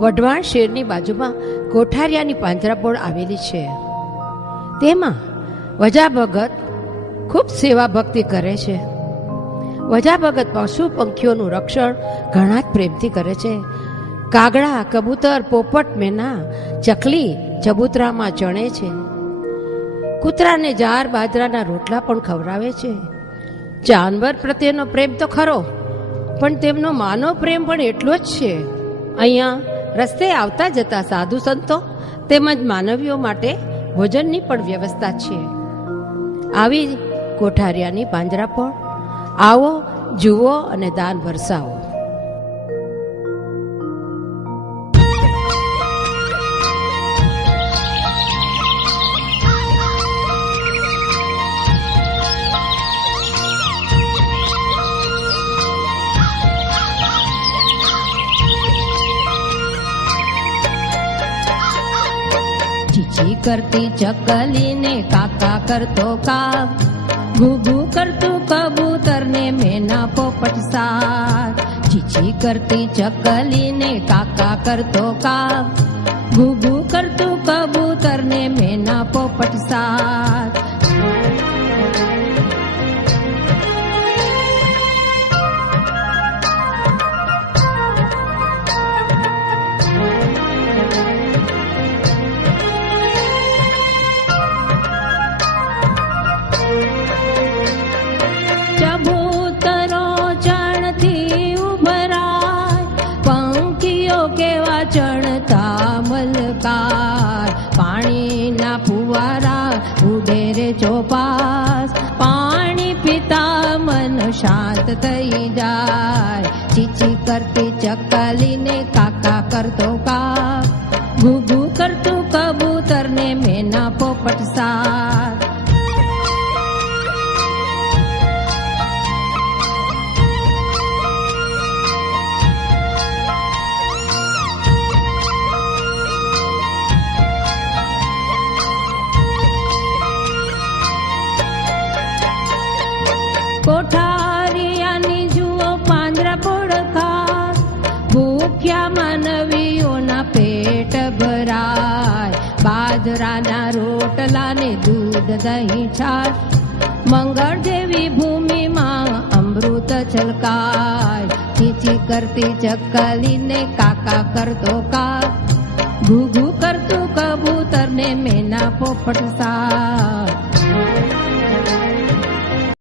વઢવાણ શેરની બાજુમાં કોઠારિયાની પાંજરાપોળ આવેલી છે. તેમાં વજા ભગત ખૂબ સેવા ભક્તિ કરે છે. વજા ભગત પશુ પંખીઓનું રક્ષણ ઘણા જ પ્રેમથી કરે છે. કાગડા, કબૂતર, પોપટ, મેના, ચકલી ચબૂતરામાં ચણે છે. કૂતરાને જાર બાજરાના રોટલા પણ ખવડાવે છે. જાનવર પ્રત્યેનો પ્રેમ તો ખરો, પણ તેમનો માનવ પ્રેમ પણ એટલો જ છે. અહીંયા રસ્તે આવતા જતા સાધુ સંતો તેમજ માનવીઓ માટે ભોજનની પણ વ્યવસ્થા છે. આવી કોઠારિયાની પાંજરાપોળ. આવો, જુઓ અને દાન વરસાવો. ચીચી કરતી ચકલી ને કાકા કરતો કાવ, ઘૂઘૂ કરતું કબૂતર ને મેના પોપટ સાર. ચીચી કરતી ચકલી ને કાકા કરતો કાવ, ઘૂઘૂ કરતું કબૂતર ને મેના પોપટ સાર. ચબૂતરો ચણથી ઉભરાય, પંખીઓ કેવા ચણતા મલકાર. પાણીના ફુવારા ઉડે રે ચોપાસ, પાણી પીતા મન શાંત થઈ જાય. ચીચી કરતી ચકલી ને કાકા કરતો કાવ, ઘૂઘૂ કરતું કબૂતર ને મેના પોપટ સાર. કોઠારિયાની જુઓ પાંજરાપોળ ખાસ, ભૂખ્યા માનવીઓના પેટ ભરાય. બાજરાના રોટલા ને દૂધ દહીં છાશ, મંગળ જેવી ભૂમિમાં અમૃત છલકાય. ચીચી કરતી ચકલી ને કાકા કરતો કાવ, ઘૂઘૂ કરતું કબૂતર ને મેના પોપટ સાર.